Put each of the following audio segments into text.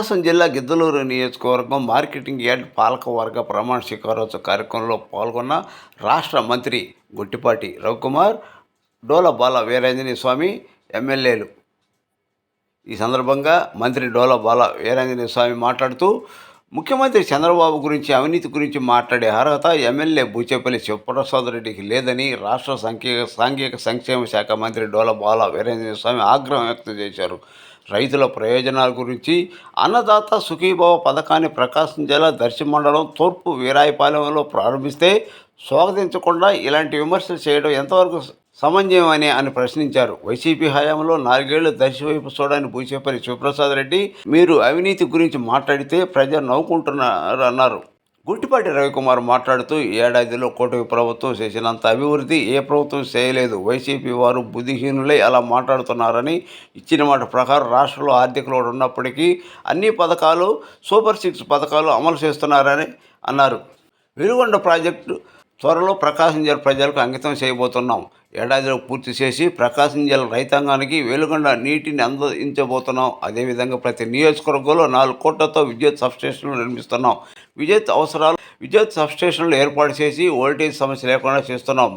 ప్రకాశం జిల్లా గిద్దలూరు నియోజకవర్గం marketing yard పాలకవర్గ ప్రమాణ స్వీకారోత్సవ కార్యక్రమంలో పాల్గొన్న రాష్ట్ర మంత్రి గొట్టిపాటి రవికుమార్, డోల బాల వీరాంజనేయ స్వామి ఎమ్మెల్యేలు. ఈ సందర్భంగా మంత్రి డోల బాల వీరాంజనేయ స్వామి మాట్లాడుతూ, ముఖ్యమంత్రి చంద్రబాబు గురించి, అవినీతి గురించి మాట్లాడే అర్హత ఎమ్మెల్యే బూచేపల్లి శివప్రసాద్ రెడ్డికి లేదని రాష్ట్ర సాంఘిక సంక్షేమ శాఖ మంత్రి డోల బాల వీరాంజనేయ స్వామి ఆగ్రహం వ్యక్తం చేశారు. రైతుల ప్రయోజనాల గురించి అన్నదాత సుఖీభావ పథకాన్ని ప్రకాశం జిల్లా దర్శి మండలం తూర్పు వీరాయపాలెంలో ప్రారంభిస్తే స్వాగతించకుండా ఇలాంటి విమర్శలు చేయడం ఎంతవరకు సమంజసమని అని ప్రశ్నించారు. వైసీపీ హయాంలో 4 ఏళ్లు దర్శి వైపు చూడని బూచేపల్లి శివప్రసాద్ రెడ్డి, మీరు అవినీతి గురించి మాట్లాడితే ప్రజలు నవ్వుకుంటున్నారు అన్నారు. గుట్టిపాటి రవికుమార్ మాట్లాడుతూ, ఏడాదిలో కూటమి ప్రభుత్వం చేసినంత అభివృద్ధి ఏ ప్రభుత్వం చేయలేదు. వైసీపీ వారు బుద్ధిహీనులై అలా మాట్లాడుతున్నారని, ఇచ్చిన మాట ప్రకారం రాష్ట్రంలో ఆర్థిక లోటు ఉన్నప్పటికీ అన్ని పథకాలు, సూపర్ 6 పథకాలు అమలు చేస్తున్నారని అన్నారు. వెలుగొండ ప్రాజెక్టు త్వరలో ప్రకాశం జిల్లా ప్రజలకు అంకితం చేయబోతున్నాం. ఏడాదిలో పూర్తి చేసి ప్రకాశం జిల్లా రైతాంగానికి వెలుగొండ నీటిని అందించబోతున్నాం. అదేవిధంగా ప్రతి నియోజకవర్గంలో 4 కోట్లతో విద్యుత్ సబ్స్టేషన్లు నిర్మిస్తున్నాం. విద్యుత్ సబ్స్టేషన్లు ఏర్పాటు చేసి వోల్టేజ్ సమస్య లేకుండా చేస్తున్నాం.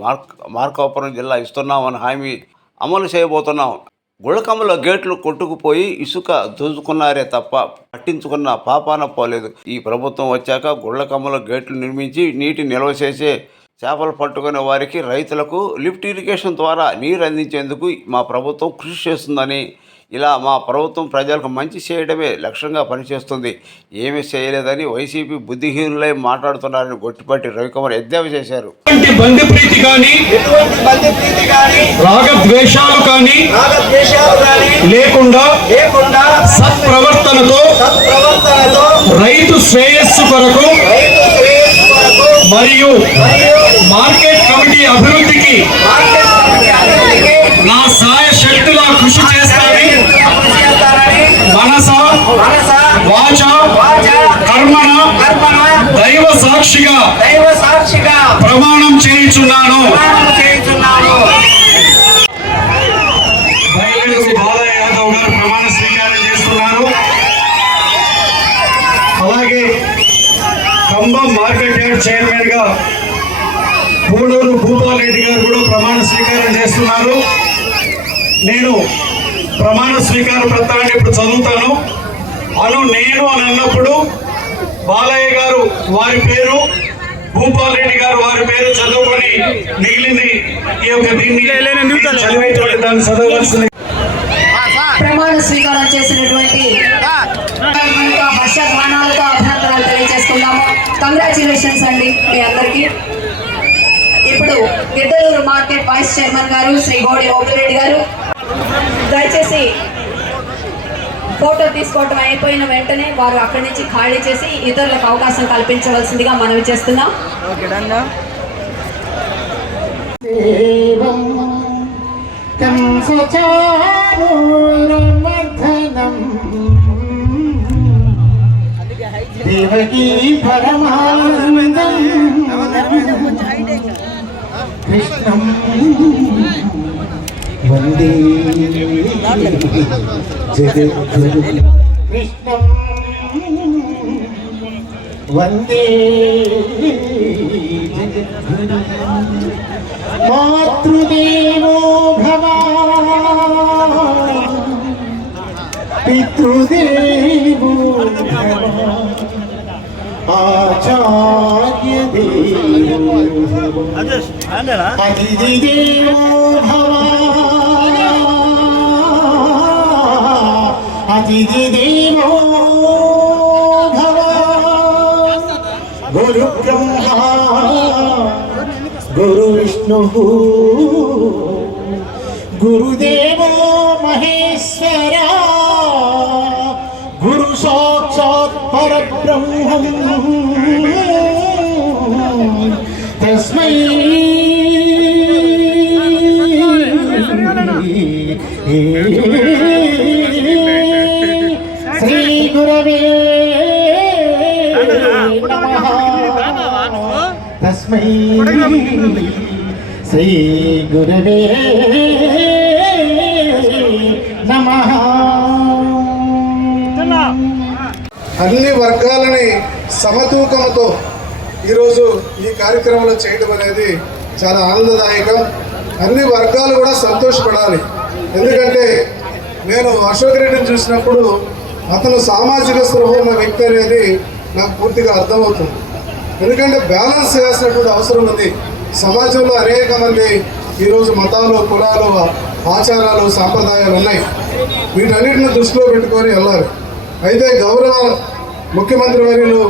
మార్కాపురం జిల్లా ఇస్తున్నామని హామీ అమలు చేయబోతున్నాం. గుళ్ళకమ్మల గేట్లు కొట్టుకుపోయి ఇసుక దోచుకున్నారే తప్ప పట్టించుకున్న పాపాన పోలేదు. ఈ ప్రభుత్వం వచ్చాక గుళ్ళకమ్మల గేట్లు నిర్మించి నీటి నిల్వ చేసే, చేపలు పట్టుకునే వారికి, రైతులకు లిఫ్ట్ ఇరిగేషన్ ద్వారా నీరు అందించేందుకు మా ప్రభుత్వం కృషి చేస్తుందని, ఇలా మా ప్రభుత్వం ప్రజలకు మంచి చేయడమే లక్ష్యంగా పనిచేస్తుంది, ఏమీ చేయలేదని వైసీపీ బుద్ధిహీనులై మాట్లాడుతున్నారని గొట్టిపాటి రవికుమార్ ఎద్దేవా చేశారు. బంధుప్రీతి కానీ, రాగద్వేషాలు కానీ లేకుండా సత్ప్రవర్తనతో రైతు శ్రేయస్సు కొరకు మరియు మార్కెట్ కమిటీ అభివృద్ధికి నా సాయ శక్తులా కృషి చేస్తానని మనస వాచ కర్మణ దైవ సాక్షిగా ప్రమాణం చేయుచున్నాను. బాలయ్య యాదవ్ గారు ప్రమాణ స్వీకారం చేస్తున్నారు. అలాగే ఖమ్మం మార్కెట్ యార్డ్ చైర్మన్ గా పూడూరు భూపాల్ రెడ్డి గారు కూడా ప్రమాణ స్వీకారం చేస్తున్నారు. నేను ప్రమాణ స్వీకార పత్రాన్ని ఇప్పుడు చదువుతాను. నేను అని అన్నప్పుడు బాలయ్య గారు వారి పేరు, భూపాల్ రెడ్డి గారు వారి పేరు చదువుకొని మిగిలింది ఈ యొక్క దీన్ని దాన్ని చదవవలసింది. ప్రమాణ స్వీకారం చేసినటువంటి హర్షధ్వానాలతో అభినందనలు తెలియజేసుకున్నాము. కంగ్రాచులేషన్స్ అండి మీ అందరికీ. ఇప్పుడు గిద్దలూరు మార్కెట్ వైస్ చైర్మన్ గారు శ్రీ గోడి ఓపిరెడ్డి గారు, దయచేసి ఫోటో తీసుకోవటం అయిపోయిన వెంటనే వారు అక్కడి నుంచి ఖాళీ చేసి ఇతరులకు అవకాశం కల్పించవలసిందిగా మనవి చేస్తున్నాం. దేవకీ పరమానందం కృష్ణం వందే జగద్గురు కృష్ణం వందే జగద్గురు మాతృదేవో భవ పితృదేవో భవ ఆచార్య దేవో అతిథి దేవో భవ అతిథి దేవో భవ గురు బ్రహ్మ గురు విష్ణు గురుదేవో మహేశ్వర గురు సాక్షాత్ పరబ్రహ్మం తస్మై శ్రీ గురవే నమః తస్మై శ్రీ గురవే నమః అన్ని వర్గాలని సమతూకంతో ఈరోజు ఈ కార్యక్రమంలో చేయడం అనేది చాలా ఆనందదాయకం. అన్ని వర్గాలు కూడా సంతోషపడాలి. ఎందుకంటే నేను అశోక్ రెడ్డిని చూసినప్పుడు అతను సామాజిక స్పృహ ఉన్న వ్యక్తి అనేది నాకు పూర్తిగా అర్థమవుతుంది. ఎందుకంటే బ్యాలెన్స్ చేయాల్సినటువంటి అవసరం ఉంది. సమాజంలో అనేక మంది ఈరోజు మతాలు, కులాలు, ఆచారాలు, సాంప్రదాయాలు ఉన్నాయి. వీటన్నిటిని దృష్టిలో పెట్టుకొని వెళ్ళాలి. అయితే గౌరవ ముఖ్యమంత్రి వర్యులు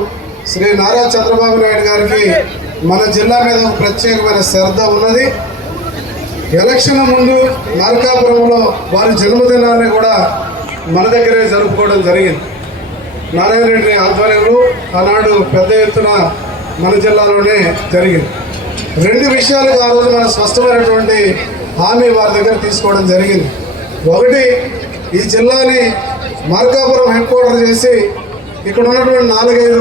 శ్రీ నారా చంద్రబాబు నాయుడు గారికి మన జిల్లా మీద ఒక ప్రత్యేకమైన శ్రద్ధ ఉన్నది. ఎలక్షన్ ముందు నరకాపురంలో వారి జన్మదినాన్ని కూడా మన దగ్గరే జరుపుకోవడం జరిగింది. నారాయణ రెడ్డి ఆధ్వర్యంలో ఆనాడు పెద్ద ఎత్తున మన జిల్లాలోనే జరిగింది. రెండు విషయాలకు ఆ రోజు మన స్పష్టమైనటువంటి హామీ వారి దగ్గర తీసుకోవడం జరిగింది. ఒకటి, ఈ జిల్లాని మార్కాపురం హెడ్ క్వార్టర్ చేసి ఇక్కడ ఉన్నటువంటి 4-5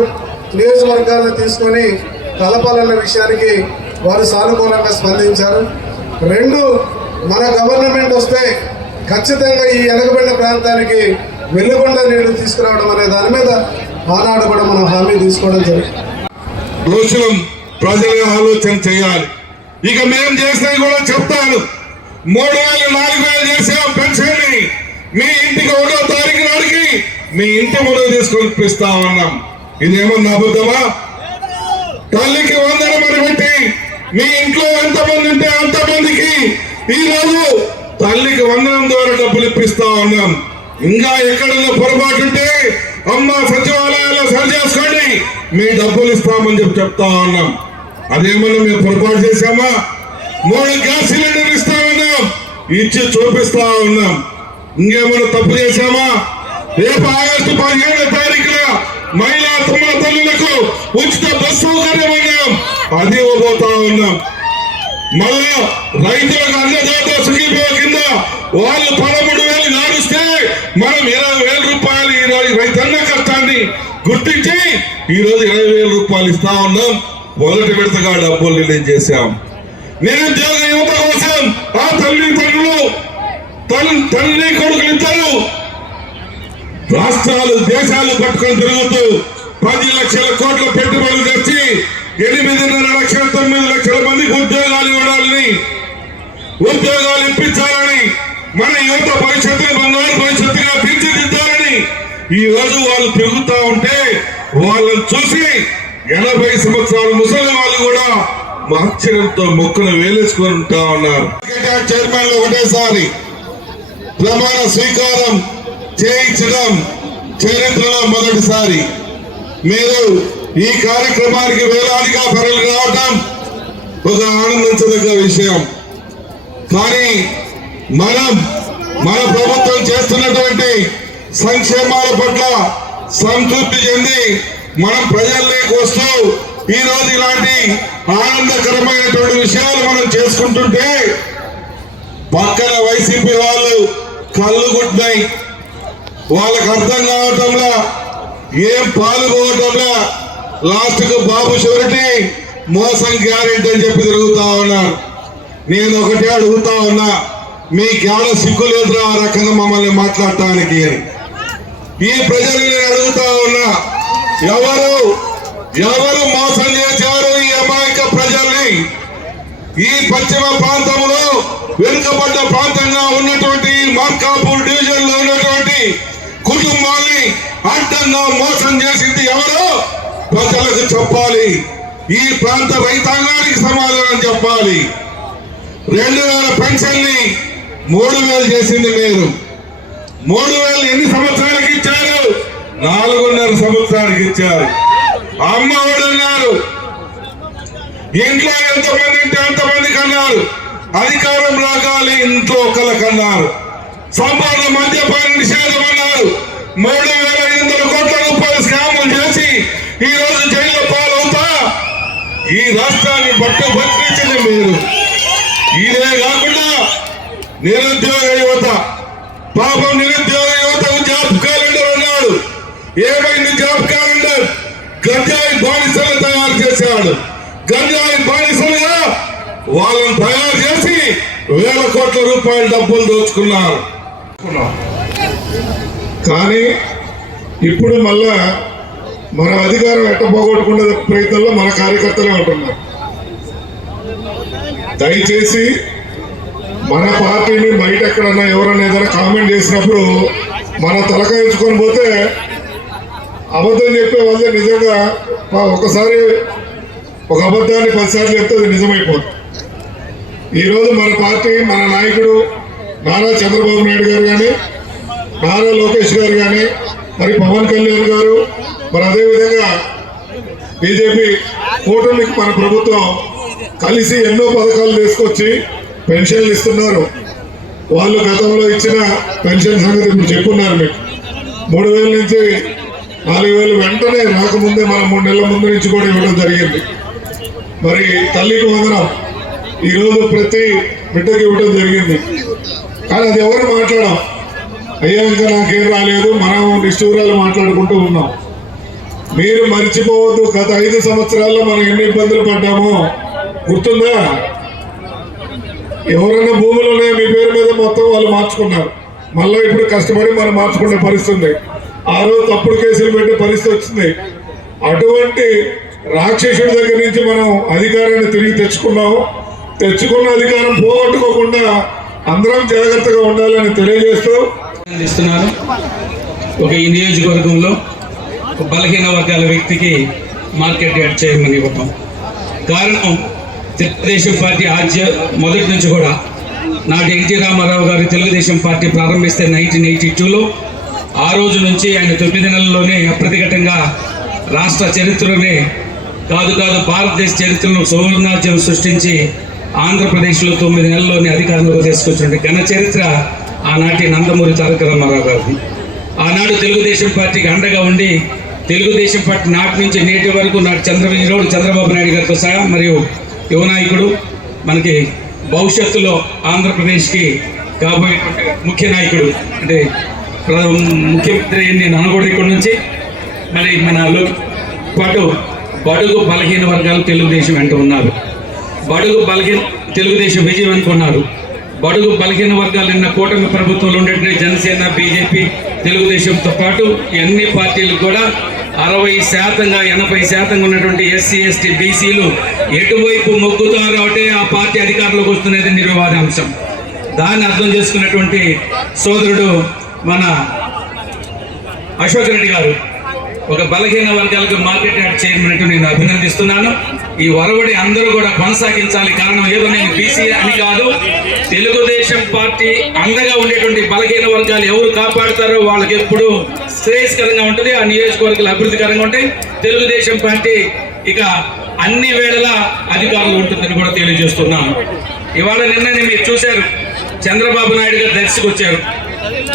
నియోజకవర్గాలను తీసుకొని కలపాలన్న విషయానికి వారు సానుకూలంగా స్పందించారు. రెండు, మన గవర్నమెంట్ వస్తే ఖచ్చితంగా ఈ వెనకబడిన ప్రాంతానికి వెలుగొండ నీళ్లు తీసుకురావడం అనే దాని మీద ఆనాడు కూడా మనం హామీ తీసుకోవడం జరిగింది. రోజులం ప్రజలు ఆలోచన చేయాలి. ఇక మేము చేసినవి కూడా చెప్తాను. 3,000, 4,000 చేసాం పెన్షన్. మీ ఇంటికి 1వ తారీఖు నాటికి మీ ఇంటి ముందు తీసుకొని ఇప్పిస్తా ఉన్నాం. ఇదేమన్నా అబద్ధమా? తల్లికి వందనమని పెట్టి మీ ఇంట్లో ఎంతమంది ఉంటే అంతమందికి ఈరోజు తల్లికి వందనం ద్వారా డబ్బులు ఇప్పిస్తా ఉన్నాం. ఇంకా ఎక్కడన్నా పొరపాటు ఉంటే అమ్మ సచివాలయాల్లో సరి చేసుకోండి, మీ డబ్బులు ఇస్తామని చెప్తా ఉన్నాం. అదేమన్నా మేము పొరపాటు చేశామా? 3 గ్యాస్ సిలిండర్ ఇస్తా ఉన్నాం, ఇచ్చి చూపిస్తా ఉన్నాం. ఇంకేమన్నా తప్పు చేశామా? రేపు ఆగస్టు 15వ తారీఖున మహిళా తల్లులకు ఉచిత బస్సు సౌకర్యం ఉన్నాం, అది ఇవ్వబోతా ఉన్నాం. మళ్ళా రైతులకు అన్నదాత సుఖీభవ కింద వాళ్ళు 13,000 నాడుస్తే మనం 20,000 రూపాయలు ఈరోజు రైతన్న కష్టాన్ని గుర్తించి ఈరోజు 20,000 రూపాయలు ఇస్తా ఉన్నాం. మొదటి విడతగా డబ్బులు రిలీజ్ చేశాం. నిరుద్యోగ యువత కోసం ఆ తల్లి కొడుకులు ఇద్దరు రాష్ట్రాలు దేశాలు పట్టుకొని తిరుగుతూ 10 లక్షల కోట్ల పెట్టుబడులు తెచ్చి 8.5 లక్షల 9 లక్షల మందికి ఉద్యోగాలు ఇవ్వడాలని, ఉద్యోగాలు ఇప్పించాలని, మన యువత భవిష్యత్తును బంగారు భవిష్యత్తుగా తీర్చిదిద్దాలని ఈ రోజు వాళ్ళు తిరుగుతూ ఉంటే వాళ్ళని చూసి 80 సంవత్సరాల ముసలి వాళ్ళు కూడా ఆశ్చర్యంతో మొక్కను వేలేసుకొని ఉంటా ఉన్నారు. చైర్మన్ ఒకటేసారి ప్రమాణ స్వీకారం చేయించడం చరిత్రలో మొదటిసారి. మీరు ఈ కార్యక్రమానికి వేలాదిగా తరలి రావడం ఒక ఆనందించదగ్గ విషయం. కానీ మన ప్రభుత్వం చేస్తున్నటువంటి సంక్షేమాల పట్ల సంతృప్తి చెంది మనం ప్రజల్లోకి వస్తూ ఈ రోజు ఇలాంటి ఆనందకరమైనటువంటి విషయాలు మనం చేసుకుంటుంటే పక్కన వైసీపీ వాళ్ళు కళ్ళు గుడ్డాయి. వాళ్ళకి అర్థం కావటంలా, ఏం పాల్గొనటంలా, లాస్ట్ కు బాబు షూరిటీ మోసం గ్యారెంటీ అని చెప్పి తిరుగుతా ఉన్నారు. నేను ఒకటే అడుగుతా ఉన్నా, మీకేడ సిగ్గు లేదురా ఆ రకంగా మమ్మల్ని మాట్లాడటానికి అని. ఈ ప్రజల్ని నేను అడుగుతా ఉన్నా, ఎవరు మోసం చేశారు ఈ అమాయక ప్రజల్ని? ఈ పశ్చిమ ప్రాంతంలో వెనుకబడ్డ ప్రాంతంగా ఉన్నటువంటి మార్కాపూర్ డివిజన్ లో ఉన్నటువంటి కుటుంబాన్ని అడ్డంగా మోసం చేసింది ఎవరో ప్రజలకు చెప్పాలి. ఈ ప్రాంత రైతాంగానికి సమాధానం చెప్పాలి. 2,000 పెన్షన్ ని 3,000 చేసింది మీరు. 3,000 ఎన్ని సంవత్సరాలకు ఇచ్చారు? 4.5 సంవత్సరానికి ఇచ్చారు. అమ్మఒడు అన్నారు, ఇంట్లో ఎంతమంది ఉంటే అంతమంది కన్నారు. అధికారం రాగాలి ఇంట్లో ఒకళ్ళకి అన్నారు. సంపూర్ణ మద్యపాన నిషేధం అన్నారు. 3,500 కోట్ల రూపాయల స్కాములు చేసి ఈ రోజు జైల్లో పాలవుతా ఈ రాష్ట్రాన్ని బతికించింది మీరు. ఇదే కాకుండా నిరుద్యోగ యువత, పాపం నిరుద్యోగ యువతకు జాబ్ క్యాలెండర్ అన్నాడు. ఏమైంది జాబ్ క్యాలెండర్? గంజాయి బానిసలు తయారు చేశాడు. గంజాయి బానిసలుగా వాళ్ళని తయారు చేసి 1,000 కోట్ల రూపాయల డబ్బులు దోచుకున్నారు. కానీ ఇప్పుడు మళ్ళా మన అధికారం ఎట్ట పోగొట్టుకునే ప్రయత్నంలో మన కార్యకర్తలే ఉంటున్నారు. దయచేసి మన పార్టీని బయట ఎక్కడన్నా ఎవరన్నా ఏదైనా కామెంట్ చేసినప్పుడు మన తలకాయించుకొని పోతే అబద్ధం చెప్పే వాళ్ళే నిజంగా ఒకసారి ఒక అబద్ధాన్ని 10 సార్లు చెప్తే అది నిజమైపోతుంది. ఈరోజు మన పార్టీ, మన నాయకుడు నారా చంద్రబాబు నాయుడు గారు కానీ, నారా లోకేష్ గారు కానీ, మరి పవన్ కళ్యాణ్ గారు, మరి అదేవిధంగా బీజేపీ కూటమికి మన ప్రభుత్వం కలిసి ఎన్నో పథకాలు తీసుకొచ్చి పెన్షన్లు ఇస్తున్నారు. వాళ్ళు గతంలో ఇచ్చిన పెన్షన్ సంగతి ఇప్పుడు చెప్పున్నారు మీకు. 3,000 నుంచి 4,000 వెంటనే రాకముందే మనం 3 నెలల ముందు నుంచి కూడా ఇవ్వడం జరిగింది. మరి తల్లికి వందనం ఈరోజు ప్రతి బిడ్డకి ఇవ్వడం జరిగింది. కానీ అది ఎవరు మాట్లాడాం, అయ్యా ఇంకా నాకేం రాలేదు, మనం నిష్ఠూరాలు మాట్లాడుకుంటూ ఉన్నాం. మీరు మర్చిపోవద్దు, గత 5 సంవత్సరాల్లో మనం ఎన్ని ఇబ్బందులు పడ్డామో గుర్తుందా? ఎవరైనా భూములు ఉన్నాయో మీ పేరు మీద మొత్తం వాళ్ళు మార్చుకున్నారు. మళ్ళీ ఇప్పుడు కష్టపడి మనం మార్చుకునే పరిస్థితి ఉంది. ఆ రోజు తప్పుడు కేసులు పెట్టే పరిస్థితి వచ్చింది. అటువంటి రాక్షసుడి దగ్గర నుంచి మనం అధికారాన్ని తిరిగి తెచ్చుకున్నాము. తెచ్చుకున్న అధికారం పోగొట్టుకోకుండా అందరం జాగ్రత్తగా ఉండాలని తెలియజేస్తూ ఇస్తున్నాను. ఈ నియోజకవర్గంలో బలహీన వర్గాల వ్యక్తికి మార్కెట్ యార్డ్ చైర్మన్ ఇవ్వటం కారణం, తెలుగుదేశం పార్టీ మొదటి నుంచి కూడా నాటి ఎన్టీ రామారావు గారు తెలుగుదేశం పార్టీ ప్రారంభిస్తే 1982లో ఆ రోజు నుంచి ఆయన 9 నెలల్లోనే అప్రతిఘటంగా రాష్ట్ర చరిత్రలోనే కాదు భారతదేశ చరిత్రలో సువర్ణాధ్యాయం సృష్టించి ఆంధ్రప్రదేశ్లో 9 నెలల్లోనే అధికారంలోకి తీసుకొచ్చిన ఘన చరిత్ర ఆనాటి నందమూరి తారక రామారావు గారిది. ఆనాడు తెలుగుదేశం పార్టీకి అండగా ఉండి తెలుగుదేశం పార్టీ నాటి నుంచి నేటి వరకు నాటి చంద్రబాబు నాయుడు గారితో సహా మరియు యువ నాయకుడు, మనకి భవిష్యత్తులో ఆంధ్రప్రదేశ్కి కాబోయేటువంటి ముఖ్య నాయకుడు అంటే ముఖ్యమంత్రి నేను అనకూడదు ఇక్కడి నుంచి. మరి మనలో పాటు బడుగు బలహీన వర్గాలు తెలుగుదేశం వెంట ఉన్నారు. తెలుగుదేశం విజయం అనుకున్నారు. బడుగు బలహీన వర్గాలు నిన్న కూటమి ప్రభుత్వంలో ఉండేటువంటి జనసేన, బీజేపీ, తెలుగుదేశంతో పాటు అన్ని పార్టీలు కూడా 60%, 80% ఉన్నటువంటి ఎస్సీ, ఎస్టీ, బీసీలు ఎటువైపు మొగ్గుతారో అంటే ఆ పార్టీ అధికారంలోకి వస్తున్నది నిర్వివాదాంశం. దాన్ని అర్థం చేసుకున్నటువంటి సోదరుడు మన అశోక్ రెడ్డి గారు ఒక బలహీన వర్గాలకు మార్కెట్ యార్డ్ చైర్మన్ అంటూ నేను అభినందిస్తున్నాను. ఈ ఒరవడి అందరూ కూడా కొనసాగించాలి. కారణం ఏదో నేను బీసీ అని కాదు, తెలుగుదేశం పార్టీ అండగా ఉండేటువంటి బలహీన వర్గాలు ఎవరు కాపాడుతారో వాళ్ళకి ఎప్పుడు శ్రేయస్కరంగా ఉంటుంది, ఆ నియోజకవర్గాలు అభివృద్ధికరంగా ఉంటాయి. తెలుగుదేశం పార్టీ ఇక అన్ని వేళలా అధికారంలో ఉంటుందని కూడా తెలియజేస్తున్నాను. ఇవాళ నిన్న మీరు చూశారు, చంద్రబాబు నాయుడు గారు దర్శకు వచ్చారు.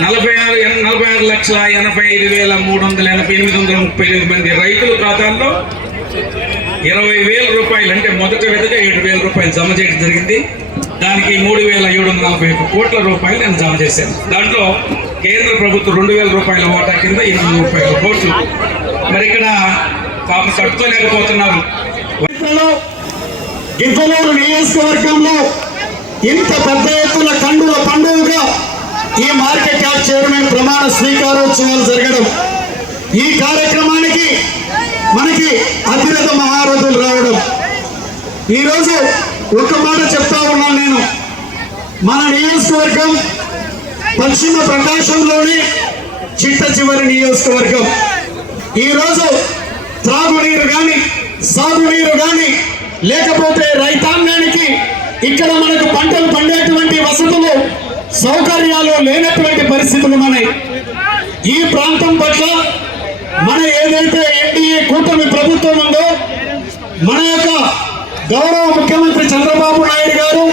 46,85,388 మంది రైతుల ఖాతాల్లో 20,000 రూపాయలు అంటే మొదటి విడతగా 7,000 రూపాయలు జమ చేయడం జరిగింది. దానికి 3,741 కోట్ల రూపాయలు నేను జమ చేశాను. దాంట్లో కేంద్ర ప్రభుత్వం 2,000 రూపాయల వాటా కింద 830 కోట్లు. మరి ఇక్కడ పాపం కట్టుకోలేకపోతున్నారు. గిద్దలూరు నియోజకవర్గంలో ఇంత పెద్ద ఎత్తున కండుల పండుగగా ఈ మార్కెట్ యార్డ్ చైర్మన్ ప్రమాణ స్వీకారోత్సవాలు జరగడం, ఈ కార్యక్రమానికి మనకి అతిరథ మహారథులు రావడం. ఈరోజు ఒక మాట చెప్తా ఉన్నాను నేను, మన నియోజకవర్గం పశ్చిమ ప్రకాశంలోని చిట్ట చివరి నియోజకవర్గం. ఈరోజు త్రాగునీరు కానీ, సాగునీరు కానీ, లేకపోతే రైతాంగానికి ఇక్కడ మనకు పంటలు పండేటువంటి వసతులు, సౌకర్యాలు లేనటువంటి పరిస్థితులు ఉన్నాయి. ఈ ప్రాంతం పట్ల మన ఏదైతే ఎన్డీఏ కూటమి ప్రభుత్వం ఉందో, మన యొక్క గౌరవ ముఖ్యమంత్రి చంద్రబాబు నాయుడు గారు,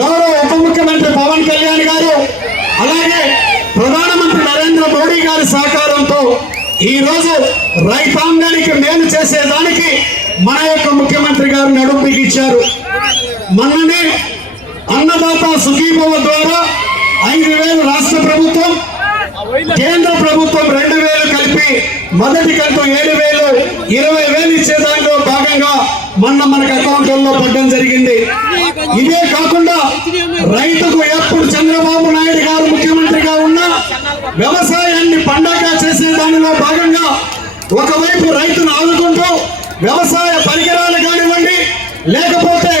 గౌరవ ఉప ముఖ్యమంత్రి పవన్ కళ్యాణ్ గారు, అలాగే ప్రధానమంత్రి నరేంద్ర మోడీ గారి సహకారంతో ఈరోజు రైతాంగానికి మేలు చేసేదానికి మన యొక్క ముఖ్యమంత్రి గారు నడుము బిగించారు. మొన్ననే అన్నదాత సుఖీభవ ద్వారా 5,000 రాష్ట్ర ప్రభుత్వం, కేంద్ర ప్రభుత్వం 2,000 కలిపి మొదటి కంటూ 7,000, 20,000 ఇచ్చే దాంట్లో భాగంగా మనకు అకౌంట్లలో పడడం జరిగింది. ఇదే కాకుండా రైతుకు ఎప్పుడు చంద్రబాబు నాయుడు గారు ముఖ్యమంత్రిగా ఉన్నా వ్యవసాయాన్ని పండగ చేసే దానిలో భాగంగా ఒకవైపు రైతును ఆదుకుంటూ వ్యవసాయ పరికరాలు కానివ్వండి, లేకపోతే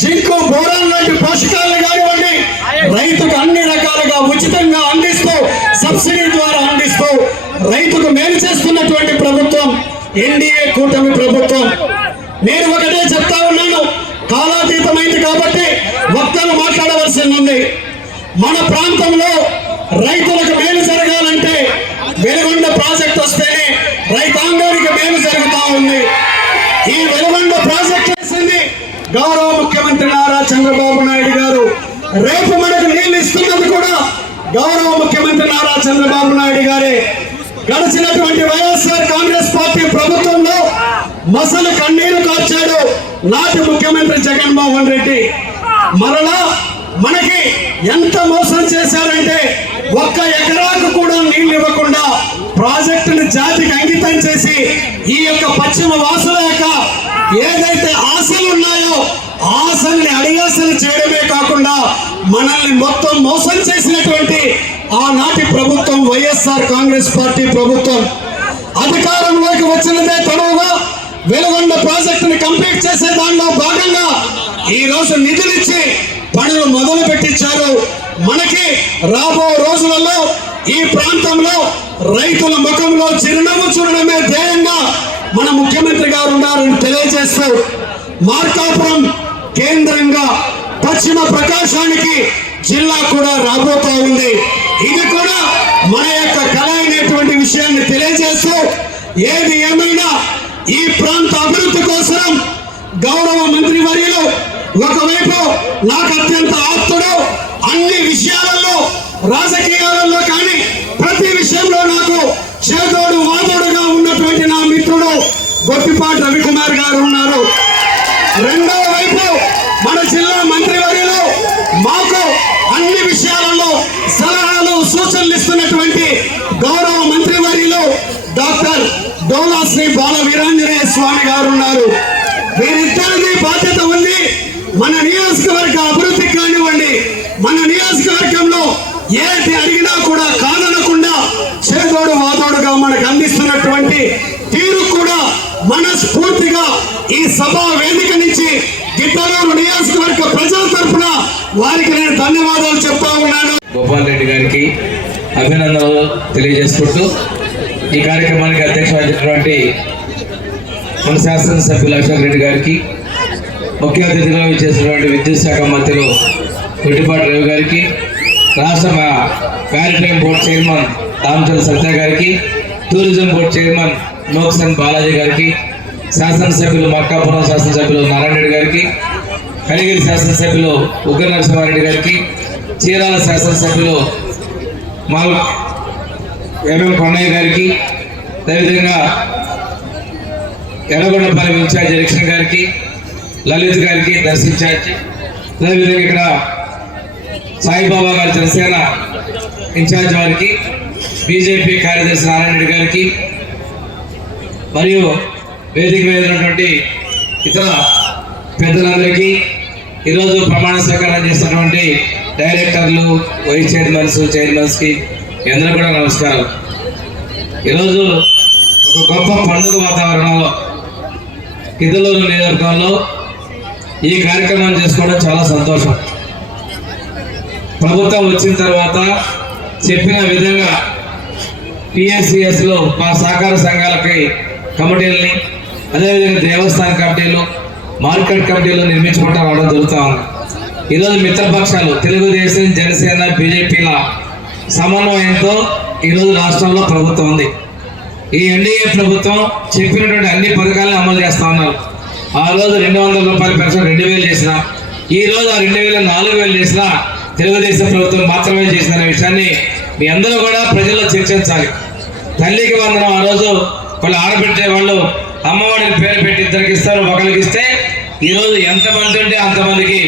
జింకు బోరాన్ లాంటి పోషకాలను కానివ్వండి, రైతుకు అన్ని రకాలుగా ఉచితంగా అందిస్తూ, సబ్సిడీ ద్వారా అందిస్తూ రైతుకు మేలు చేస్తున్నటువంటి ప్రభుత్వం ఎన్డీఏ కూటమి ప్రభుత్వం. నేను ఒకటే చెప్తా ఉన్నాను, కాలాతీతమైంది కాబట్టి వక్తలు మాట్లాడవలసి ఉంది. మన ప్రాంతంలో రైతులకు మేలు జరగాలంటే వెలుగొండ ప్రాజెక్ట్ వస్తేనే రైతాంగానికి మేలు జరుగుతా ఉంది. ఈ వెలుగొండ ప్రాజెక్ట్ చేసింది గౌరవ ముఖ్యమంత్రి నారా చంద్రబాబు నాయుడు గారు. రేపు మనకు నీళ్లు ఇస్తున్నది కూడా గౌరవ ముఖ్యమంత్రి నారా చంద్రబాబు నాయుడు గారే. గడిచినటువంటి వైఎస్ఆర్ కాంగ్రెస్ పార్టీ ప్రభుత్వంలో మసలు కన్నీరు కార్చాడు నాటి ముఖ్యమంత్రి జగన్మోహన్ రెడ్డి. మరలా మనకి ఎంత మోసం చేశారంటే ఒక్క ఎకరాకు కూడా నీళ్లు ఇవ్వకుండా ప్రాజెక్టును జాతికి అంకితం చేసి ఈ యొక్క పశ్చిమ వాసుల యొక్క ఏదైతే ఆశలు ఉన్నాయో ఆశల్ని అడియాసలు చేయడమే కాకుండా మనల్ని మొత్తం మోసం చేసినటువంటి ఆనాటి ప్రభుత్వం వైఎస్ఆర్ కాంగ్రెస్ పార్టీ ప్రభుత్వం. అధికారంలోకి వచ్చినదే తడవుగా వెలుగొండ ప్రాజెక్టుని కంప్లీట్ చేసే దానిలో భాగంగా ఈ రోజు నిధులిచ్చి పనులు మొదలు పెట్టించారు. మనకి రాబో రోజులలో ఈ ప్రాంతంలో రైతుల ముఖంలో చిరునవ్వు చూడడమే ధ్యేయంగా మన ముఖ్యమంత్రి గారు ఉన్నారని తెలియజేస్తూ, మార్కాపురం కేంద్రంగా పశ్చిమ ప్రకాశానికి జిల్లా కూడా రాబోతా ఉంది. ఇది కూడా మన యొక్క కళ అయినటువంటి విషయాన్ని తెలియజేస్తూ, ఏది ఏమైనా ఈ ప్రాంత అభివృద్ధి కోసం గౌరవ మంత్రి వర్యులు ఒకవైపు నాకు అత్యంత ఆప్తుడు, అన్ని విషయాలలో రాజకీయాలలో కానీ ప్రతి విషయంలో నాకు చేదోడు వాదోడుగా ఉన్నటువంటి నా మిత్రుడు గొట్టిపాటి రవికుమార్ గారు ఉన్నారు. రెండో వైపు మన జిల్లా మంత్రివర్యులు మాకు అన్ని విషయాలలో సలహాలు సూచనలు ఇస్తున్నటువంటి గౌరవ మంత్రివర్యులు డాక్టర్ డోలా శ్రీ బాల వీరాంజనేయ స్వామి గారు ఉన్నారు. వీరిద్దరిది బాధ్యత ఉంది. మన నియోజకవర్గ అభివృద్ధి కానివ్వండి, మన నియోజకవర్గంలో ఏది అడిగినా కూడా కాదనకుండా చేదోడు వాదోడుగా మనకు అందిస్తున్నటువంటి తీరు కూడా మనస్ఫూర్తిగా ఈ సభా వేదిక నుంచి గిద్దలూరు నియోజకవర్గ ప్రజల తరఫున వారికి నేను ధన్యవాదాలు చెప్తా ఉన్నాను. గోపాల్ రెడ్డి గారికి అభినందనలు తెలియజేసుకుంటూ ఈ కార్యక్రమానికి అధ్యక్ష వహించినటువంటి మన శాసనసభ్యులు అశోక్ రెడ్డి గారికి, ముఖ్య అతిథిగా చేసినటువంటి విద్యుత్ శాఖ మంత్రులు గొట్టిపాటి రవి గారికి, రాష్ట్ర మ్యారిటైమ్ బోర్డు చైర్మన్ రామచంద్ర సత్య గారికి, టూరిజం బోర్డు చైర్మన్ మోక్సన్ బాలాజీ గారికి, శాసనసభ్యులు మార్కాపురం శాసనసభ్యులు నారాయణ రెడ్డి గారికి, కనిగిరి శాసనసభ్యులు ఉగ్ర నరసింహారెడ్డి గారికి, చీరాల శాసనసభ్యులు ఎంఎం కొండయ్య గారికి, అదేవిధంగా ఎర్రగొండపల్లి ఇన్ఛార్జ్ ఎలక్షన్ గారికి, లలిత్ గారికి దర్శి ఇన్ఛార్జ్, అదేవిధంగా ఇక్కడ సాయిబాబా గారి జనసేన ఇన్ఛార్జ్ వారికి, బీజేపీ కార్యదర్శి నారాయణ రెడ్డి గారికి, మరియు వేదిక మీద ఉన్నటువంటి ఇతర పెద్దలందరికీ, ఈరోజు ప్రమాణ స్వీకారం చేస్తున్నటువంటి డైరెక్టర్లు, వైస్ చైర్మన్స్కి అందరూ కూడా నమస్కారం. ఈరోజు ఒక గొప్ప పండుగ వాతావరణంలో గిద్దలూరు నియోజకవర్గంలో ఈ కార్యక్రమం చేసుకోవడం చాలా సంతోషం. ప్రభుత్వం వచ్చిన తర్వాత చెప్పిన విధంగా పిఎస్సిఎస్లో మా సహకార సంఘాలకి కమిటీలని, అదేవిధంగా దేవస్థాన కమిటీలు, మార్కెట్ కమిటీలు నిర్మించుకుంటూ రావడం జరుగుతూ ఉంది. ఈరోజు మిత్రపక్షాలు తెలుగుదేశం, జనసేన, బీజేపీల సమన్వయంతో ఈరోజు రాష్ట్రంలో ప్రభుత్వం ఉంది. ఈ ఎన్డీఏ ప్రభుత్వం చెప్పినటువంటి అన్ని పథకాలను అమలు చేస్తూ ఉన్నారు. ఆ రోజు 200 రూపాయల పెన్షన్ 2000 చేసిన, ఈ రోజు ఆ 2000 4000 చేసిన తెలుగుదేశం ప్రభుత్వం మాత్రమే చేసిన విషయాన్ని మీ అందరూ కూడా ప్రజల్లో చర్చించాలి. తల్లికి వందనం ఆ రోజు వాళ్ళు ఆడబెట్టే వాళ్ళు అమ్మఒడిని పేరు పెట్టి ఇద్దరికి ఇస్తారు, ఒకరికి ఇస్తే ఈరోజు ఎంతమంది ఉంటే అంతమందికి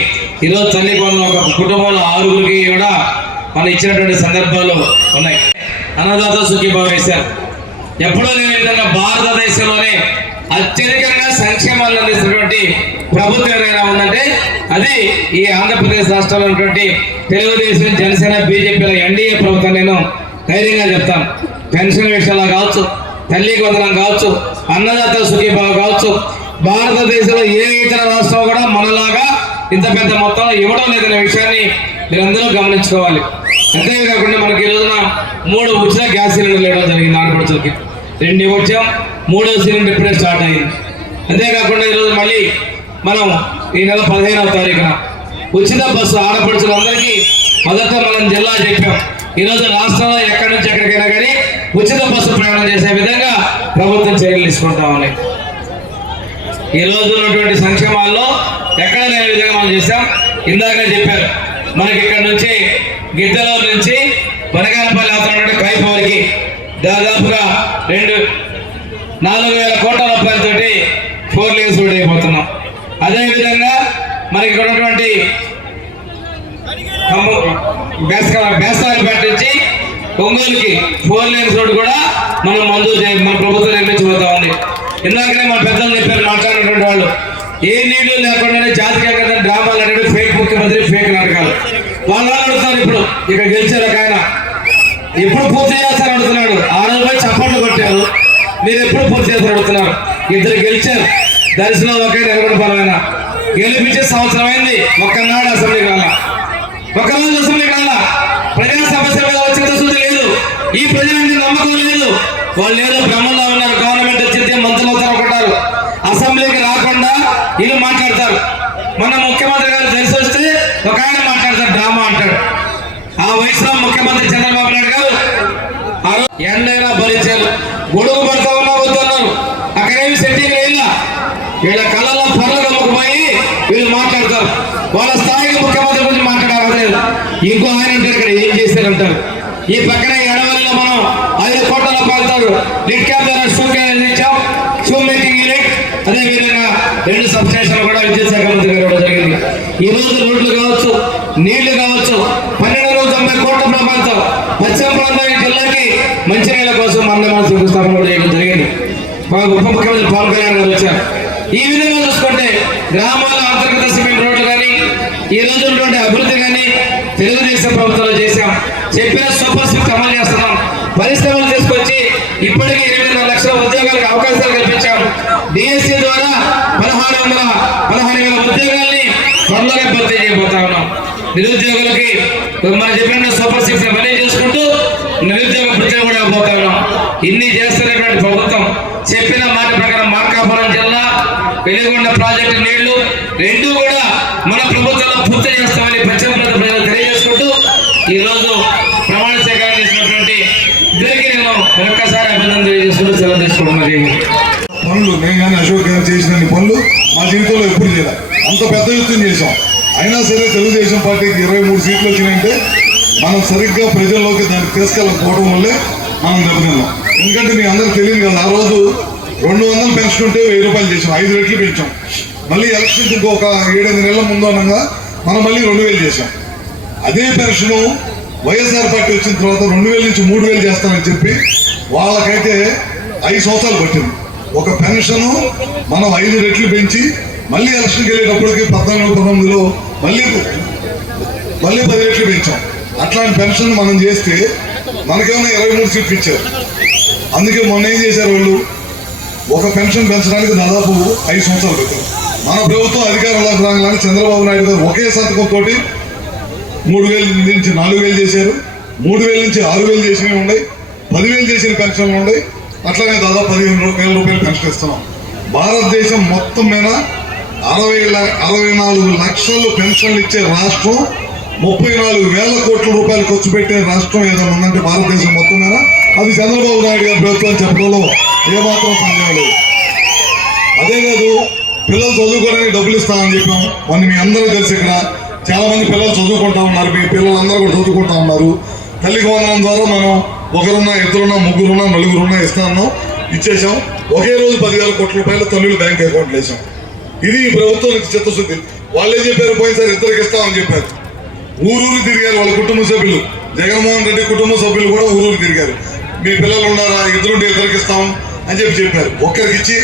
ఈరోజు తల్లికి వందనం ఒక కుటుంబంలో 6గురికి కూడా మనం ఇచ్చినటువంటి సందర్భాలు ఉన్నాయి. అన్నదాత సుఖీభావ వేశారు. ఎప్పుడో లేని విధంగా భారతదేశంలోనే అత్యధికంగా సంక్షేమాలు అందిస్తున్నటువంటి ప్రభుత్వం ఏదైనా ఉందంటే అది ఈ ఆంధ్రప్రదేశ్ రాష్ట్రంలో ఉన్నటువంటి తెలుగుదేశం, జనసేన, బీజేపీల ఎన్డీఏ ప్రభుత్వం నేను ధైర్యంగా చెప్తాను. పెన్షన్ విషయంలో కావచ్చు, తల్లికి వందనం కావచ్చు, అన్నదాత సుఖీభావ కావచ్చు, భారతదేశంలో ఏ ఇతర రాష్ట్రం కూడా మనలాగా ఇంత పెద్ద మొత్తంలో ఇవ్వడం లేదనే విషయాన్ని మీరందరూ గమనించుకోవాలి. అంతేకాకుండా మనకి ఈ రోజున 3 ఉచిత గ్యాస్ సిలిండర్లు ఇవ్వడం జరిగింది ఆడపడుచులకి. 2 ఇవ్వచ్చాం, 3వ సిలిండర్ ఇప్పుడే స్టార్ట్ అయింది. అంతేకాకుండా ఈరోజు మళ్ళీ మనం ఈ నెల 15వ తారీఖున ఉచిత బస్సు ఆడపడుచులందరికీ మొదట మనం జిల్లా చెప్పాం. ఈరోజు రాష్ట్రంలో ఎక్కడి నుంచి ఎక్కడికైనా కానీ ఉచిత బస్సు ప్రయాణం చేసే విధంగా ప్రభుత్వం చర్యలు తీసుకుంటా ఉన్నాయి. ఈ రోజు ఉన్నటువంటి సంక్షేమాల్లో ఎక్కడ లేని విధంగా మనం చేశాం. ఇందాక చెప్పారు, మనకి ఇక్కడ నుంచి గిద్దలూరు నుంచి బనగానపల్లి అవుతున్నటువంటి కైపు వరకు దాదాపుగా 4,000 కోట్ల రూపాయలతోటి 4 లేన్స్ రోడ్ అయిపోతున్నాం. అదేవిధంగా మనకి ఇక్కడ ఉన్నటువంటి బేస్తాలపేట నుంచి ఒంగోలుకి 4 లేన్స్ రోడ్ కూడా మనం మంజూరు మన ప్రభుత్వం నిర్మించబోతా ఉంది. ఇందాకనే మన పెద్దలు చెప్పారు, మాట్లాడినటువంటి వాళ్ళు ఏ నీళ్లు లేకుండానే జాతీయంగా డ్రామాలు అనేవి ఫేక్ ముఖ్యమంత్రి, ఫేక్ నాటకాలు. వాళ్ళు అడుగుతారు. ఇప్పుడు ఇక్కడ గెలిచారు ఒక ఆయన, ఎప్పుడు పూర్తి చేస్తారని అడుగుతున్నాడు. ఆ రోజు పోయి చప్పట్లు కొట్టారు, మీరు ఎప్పుడు పూర్తి చేస్తారు అడుగుతున్నారు. 2 గెలిచారు, దర్శనం ఒకే నిలబడిపోయిన గెలిపించే సంవత్సరం అయింది. ఒక్కనాడు అసెంబ్లీకి రాలా, ఒక్కరోజు అసెంబ్లీకి రాలా. ప్రజా సమస్యల మీద వచ్చిన శుద్ధి లేదు, ఈ ప్రజలంటే నమ్మకం లేదు. వాళ్ళు ఏదో భ్రమంలో ఉన్నారు. గవర్నమెంట్ వచ్చింది, మంత్రులు అవుతారు అనుకుంటారు. అసెంబ్లీకి రాకుండా వీళ్ళు మాట్లాడతారు. మన ముఖ్యమంత్రి గారు తెలిసి వస్తే ఒక ఆయన మాట్లాడతారు, డ్రామా అంటాడు. ఆ వయసులో ముఖ్యమంత్రి చంద్రబాబు నాయుడు గారు ఎండైనా భరించారు. గొడుగు పడతా ఉన్నా వద్దన్నారు. అక్కడేమి సెట్టింగ్ లేదా. వీళ్ళ కళ్ళలో పొరలు కమ్ముకుపోయి వీళ్ళు మాట్లాడతారు. వాళ్ళ స్థాయికి ముఖ్యమంత్రి గురించి మాట్లాడలేదు. ఇంకో ఆయన అంటారు, ఇక్కడ ఏం చేశారంటారు. ఈ పక్కన ఎడవల్లిలో మనం 5 కోట్ల రూపాయలతో లిట్ క్యాప్ ద్వారా షూ మేకింగ్ యూనిట్, అదేవిధంగా 2 సబ్స్టేషన్లు కూడా విద్యుత్ శాఖ మంత్రి గారు ఇవ్వడం జరిగింది. ఈ రోజు రోడ్లు కావచ్చు, నీళ్లు కావచ్చు, 1290 కోట్ల రూపాయలతో పశ్చిమ ప్రాంతం జిల్లాకి మంచినీళ్ళ కోసం మందమాన శంకుస్థాపన కూడా చేయడం జరిగింది. ఉప ముఖ్యమంత్రి పవన్ కళ్యాణ్ గారు వచ్చారు. ఈ విధంగా చూసుకుంటే గ్రామాల అంతర్గత సిమెంట్ రోడ్లు కానీ, ఈ రోజు ఉన్నటువంటి అభివృద్ధి కానీ తెలుగుదేశం ప్రభుత్వంలో చేశాం. చెప్పిన సూపర్ సిక్స్ అమలు చేస్తున్నాం. పరిశ్రమలు తీసుకొచ్చి ఇప్పటికీ 8 లక్షల ఉద్యోగాలకు అవకాశాలు కల్పించాం. డిఎస్సి ద్వారా 16,000 ఉద్యోగాల్ని త్వరలోనే భర్తీ చేయబోతా ఉన్నాం. నిరుద్యోగులకి మనం చెప్పిన సూపర్ సిక్స్ పని చేసుకుంటూ నిరుద్యోగ భృతి కూడా పోతా ఉన్నాం. ఇన్ని చేస్తున్నటువంటి ప్రభుత్వం చెప్పిన మాట ప్రకారం మార్కాపురం జిల్లా వెలిగొండ ప్రాజెక్టు నీళ్లు 2 కూడా మన ప్రభుత్వంలో పూర్తి చేస్తామని పశ్చిమ ప్రాంత ప్రజలు తెలియజేసుకుంటూ ఈ రోజు ప్రమాణ స్వీకారం చేసినటువంటి ఇద్దరికి నేను ఒక్కసారి అభినందన తెలియజేసుకుంటూ సెలవు తీసుకోవడం. పనులు నేను కానీ అశోక్ గారు చేసిన పనులు మా జీవితంలో ఎప్పుడు చేయాలి. అంత పెద్ద యుద్ధం చేశాం. అయినా సరే తెలుగుదేశం పార్టీకి 23 సీట్లు వచ్చినాయంటే మనం సరిగ్గా ప్రజల్లోకి దాన్ని తీసుకెళ్ళకపోవడం వల్లే మనం దెబ్బతిన్నాం. ఎందుకంటే మీ అందరికి తెలియదు కదా, ఆ రోజు 200 పెన్షన్ ఉంటే 1000 రూపాయలు చేసాం, 5 రెట్లు పెంచాం. మళ్ళీ ఎలక్షన్కి ఇంకొక 7-8 నెలల ముందు అనగా మనం మళ్ళీ 2000 చేసాం. అదే పెన్షను వైఎస్ఆర్ పార్టీ వచ్చిన తర్వాత 2000 నుంచి 3000 చేస్తానని చెప్పి వాళ్ళకైతే 5 సంవత్సరాలు పట్టింది. ఒక పెన్షను మనం 5 రెట్లు పెంచి మళ్ళీ ఎలక్షన్కి వెళ్ళేటప్పటికి 14-19లో మళ్ళీ 10 రెట్లు పెంచాం. అట్లాంటి పెన్షన్ మనం చేస్తే మనకేమైనా 23 సీట్లు ఇచ్చారు. అందుకే మొన్న ఏం చేశారు వాళ్ళు, ఒక పెన్షన్ పెంచడానికి దాదాపు 5 సంవత్సరాలు పెట్టారు. మన ప్రభుత్వం అధికారంలోకి రాగానే చంద్రబాబు నాయుడు గారు ఒకే సంతకంతో 3000 నుంచి 4000 చేశారు, 3000 నుంచి 6000 చేసినవి ఉన్నాయి, 10,000 చేసిన పెన్షన్లు ఉన్నాయి. అట్లానే దాదాపు 15,000 రూపాయలు పెన్షన్ ఇస్తున్నాం. భారతదేశం మొత్తం మీద 64 లక్షలు పెన్షన్లు ఇచ్చే రాష్ట్రం, 34,000 కోట్ల రూపాయలు ఖర్చు పెట్టే రాష్ట్రం ఏదైనా ఉందంటే భారతదేశం మొత్తం మీద అది చంద్రబాబు నాయుడు గారి ప్రభుత్వం చెప్పడంలో ఏమాత్రం సందేహం లేదు. అదే కాదు, పిల్లలు చదువుకోవడానికి డబ్బులు ఇస్తామని చెప్పాం. మొన్న మీ అందరూ తెలిసి ఇక్కడ చాలా మంది పిల్లలు చదువుకుంటా ఉన్నారు. మీ పిల్లలందరూ కూడా చదువుకుంటా ఉన్నారు. తల్లికి వందనం ద్వారా మనం 1 2 3 4 ఇస్తాను ఇచ్చేసాం. ఒకే రోజు 10,000 కోట్ల రూపాయలు తల్లులు బ్యాంక్ అకౌంట్లు వేసాం. ఇది ఈ ప్రభుత్వానికి చిత్తశుద్ధి. వాళ్ళే చెప్పారు, పోయినసారి 2 ఇస్తామని చెప్పారు. ఊరూరు తిరిగారు వాళ్ళ కుటుంబ సభ్యులు. జగన్మోహన్ రెడ్డి కుటుంబ సభ్యులు కూడా ఊరూరు తిరిగారు. మీ పిల్లలు ఉన్నారా, 2 ఇస్తాం అని చెప్పారు. ఒక్కరికి ఇచ్చి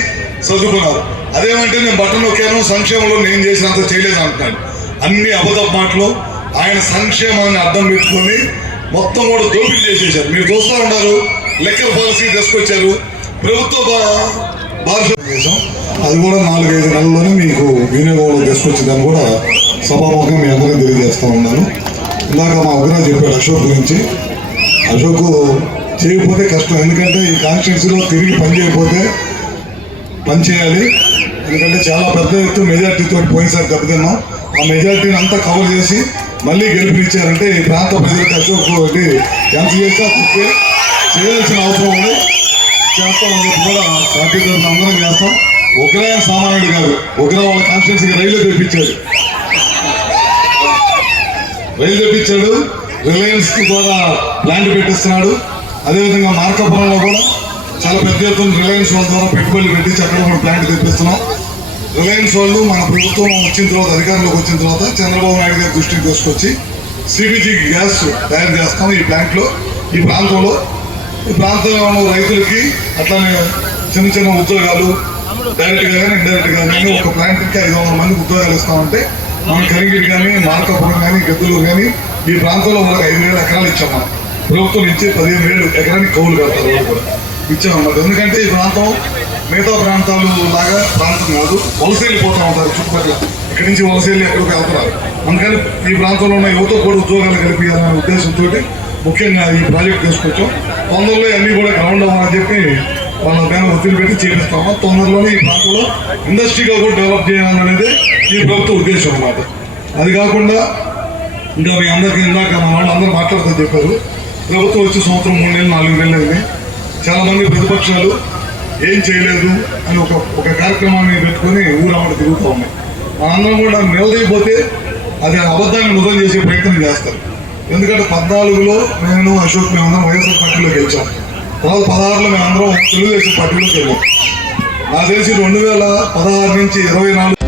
చదువుకున్నారు. అదేమంటే నేను బట్టను నొక్కాను, సంక్షేమంలో నేను చేసినంత చేయలేదు అంటున్నాడు. అన్ని అబద్ధపు మాటలు. ఆయన సంక్షేమాన్ని అడ్డం పెట్టుకొని మొత్తం కూడా దోపిడీ చేసేసారు. మీరు చూస్తూ ఉన్నారు. లెక్కర్ పాలసీ తీసుకొచ్చారు. ప్రభుత్వ భారతదేశం అది కూడా 4-5 నెలల్లోనే మీకు వినియోగంలో తీసుకొచ్చిందని కూడా సభాముఖంగా మీ అందరికీ తెలియజేస్తూ ఉన్నాను. ఇందాక మా ఉగ్ర చెప్పాడు అశోక్ గురించి. అశోక్ చేయకపోతే కష్టం, ఎందుకంటే ఈ కాన్స్టిట్యున్సీలో తిరిగి పని చేయకపోతే పని చేయాలి. ఎందుకంటే చాలా పెద్ద ఎత్తున మెజార్టీతో పోయినసారి దెబ్బతిన్నాం. ఆ మెజార్టీని అంతా కవర్ చేసి మళ్ళీ గెలిపించారంటే ఈ ప్రాంత ప్రజలకు అశోక్ ఎంత చేసినా తప్పే, చేయాల్సిన అవసరం ఉంది, చేస్తామని చెప్పి కూడా పార్టీ తరఫున అందరం చేస్తాం. ఉగ్ర సామాన్యుడు కాదు, ఉగ్ర వాళ్ళ కాన్స్టిట్యున్సీకి రైలు తెప్పించాడు, రిలయన్స్ ద్వారా ప్లాంట్ పెట్టిస్తున్నాడు. అదేవిధంగా మార్కాపురంలో కూడా చాలా పెద్ద ఎత్తున రిలయన్స్ వాళ్ళ ద్వారా పెట్టుబడులు పెట్టించి అక్కడ కూడా ప్లాంట్ తెప్పిస్తున్నాం. రిలయన్స్ వాళ్ళు మన ప్రభుత్వం వచ్చిన తర్వాత, అధికారంలోకి వచ్చిన తర్వాత చంద్రబాబు నాయుడు గారి దృష్టికి తీసుకొచ్చి సిబిజీ గ్యాస్ తయారు చేస్తాం ఈ ప్లాంట్లో, ఈ ప్రాంతంలో. ఈ ప్రాంతంలో రైతులకి అట్లానే చిన్న చిన్న ఉద్యోగాలు డైరెక్ట్గా కానీ ఇండైరెక్ట్గా కానీ ఒక ప్లాంట్కి 500 మందికి ఉద్యోగాలు ఇస్తామంటే మన కరిగిరి కానీ మార్కాపురం కానీ గద్దలూరు కానీ ఈ ప్రాంతంలో వాళ్ళకి 5,000 ఎకరాలు ఇచ్చాం. మనం ప్రభుత్వం ఇచ్చి 15,000 ఎకరానికి కౌలు కడతారు వాళ్ళు కూడా ఇచ్చామన్నమాట. ఎందుకంటే ఈ ప్రాంతం మిగతా ప్రాంతాలు లాగా ప్రాంతం కాదు, వలస వెళ్ళిపోతూ ఉంటారు చుట్టుపక్కల, ఇక్కడి నుంచి వలస వెళ్ళి ఎక్కడికి వెళ్తున్నారు. అందుకని ఈ ప్రాంతంలో ఉన్న యువత కూడా ఉద్యోగాలు కల్పించాలనే ఉద్దేశంతో ముఖ్యంగా ఈ ప్రాజెక్ట్ తీసుకొచ్చాం. తొందరలో అన్నీ కూడా గ్రౌండ్ అవ్వాలని చెప్పి వాళ్ళ పైన ఒత్తిడి పెట్టి చేపిస్తాము. తొందరలోనే ఈ ప్రాంతంలో ఇండస్ట్రీగా కూడా డెవలప్ చేయాలనేది ఈ ప్రభుత్వ ఉద్దేశం అన్నమాట. అది కాకుండా ఇంకా మీ అందరికీ ఇందాక మన వాళ్ళందరూ మాట్లాడుతూ చెప్పారు, ప్రభుత్వం వచ్చి సంవత్సరం 3 నెలలు 4 నెలలు అయింది. చాలామంది ప్రతిపక్షాలు ఏం చేయలేదు అని ఒక కార్యక్రమాన్ని పెట్టుకొని ఊరమ్మట తిరుగుతూ ఉన్నాయి. మనందరం కూడా నిలదీయకపోతే అది అబద్ధాన్ని నిజం చేసే ప్రయత్నం చేస్తారు. ఎందుకంటే 14లో నేను అశోక్ మేమందరం వైఎస్ఆర్ పార్టీలో గెలిచాం. తర్వాత 16లో మేమందరం తెలుగుదేశం పార్టీలోకి వెళ్ళాం. నాకు తెలిసి 2016 నుంచి 24